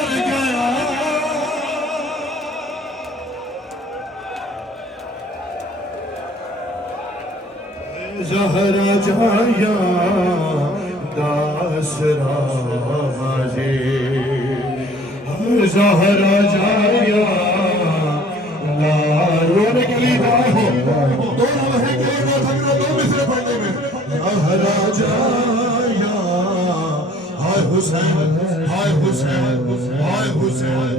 مر گیا زہرا جایا داسرا بازے زہرا جایا رونے کے لیے آئے ہو دو لمحے کے لیے نہ تھکنا دو مصرے پڑھنے میں زہرا جایا ہائے حسین ہائے حسین ہائے حسین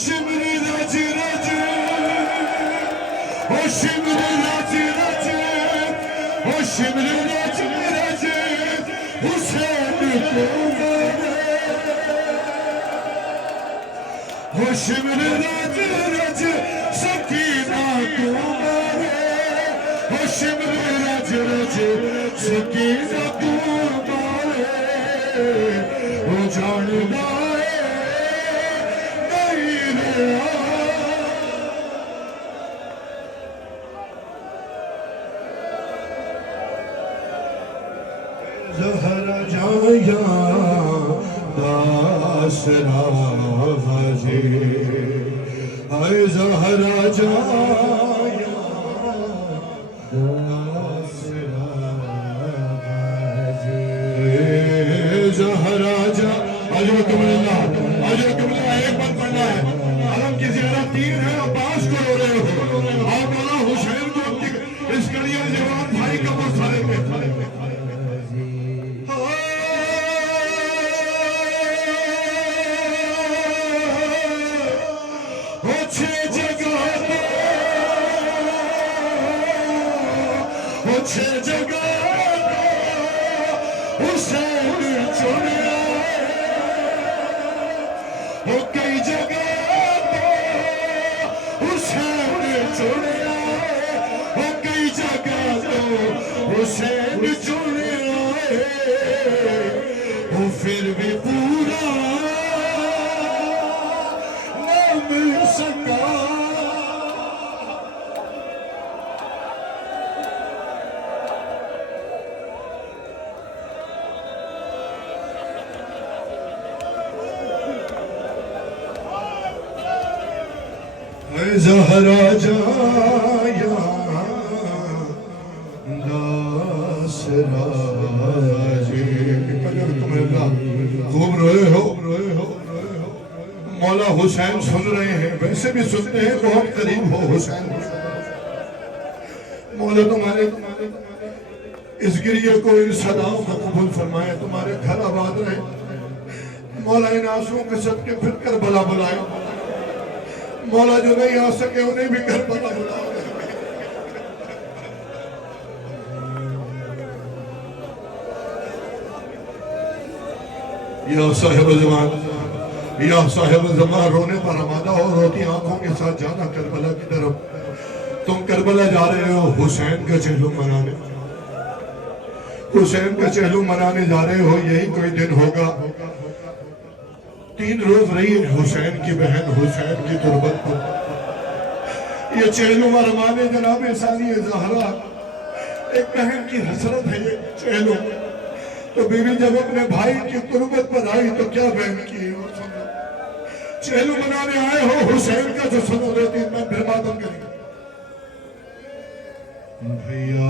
شمری رج رج او شمری رج رج او شمری رج رج حسین کو او شمری رج رج سکینہ کو مارے او شمری رج رج سکینہ کو مارے او جاننا زہرا جایا داسرا بازے اے زہرا جایا داسرا بازے زہرا جا اجرکم اللہ اجرکم اللہ ایک بات پڑھنا ہے علم کی زیارت 3 ہے عباس کو رو رہے ہو اور مولا حسین کو اس کڑیہ جوان بھائی کا مسئلے میں اچھے جگہ حسین چنیا وہ کئی جگہ حسین چنیا وہ کئی جگہ حسین چنیا وہ پھر بھی پورا نہ مل سکا زہرا جایا داسرا بازے خوب روئے ہو مولا حسین سن رہے ہیں ویسے بھی سنتے ہیں بہت قریب ہو حسین مولا تمہارے اس گریہ کو ان صداؤں کا قبول فرمائے تمہارے گھر آباد رہے مولا ان آنسوں کے صدقے پھر کربلا بلائے مولا جو نہیں آ سکے انہیں بھی کربلا بلائے یا صاحب زمان یا صاحب زمان رونے پر آمادہ ہو روتی آنکھوں کے ساتھ جانا کربلا کی طرف تم کربلا جا رہے ہو حسین کا چہلو منانے حسین کا چہلو منانے جا رہے ہو یہی کوئی دن ہوگا 3 روز رہی حسین کی بہن حسین کی تربت پر یہ چہلو مرمانے جناب ثانی زہرا ایک بہن کی حسرت ہے یہ چہلو تو بیوی جب اپنے بھائی کی تربت پر آئی تو کیا بہن کی چہلو منانے آئے ہو حسین کا جو سنو 2-3 میں پھر باتوں کریں بھیا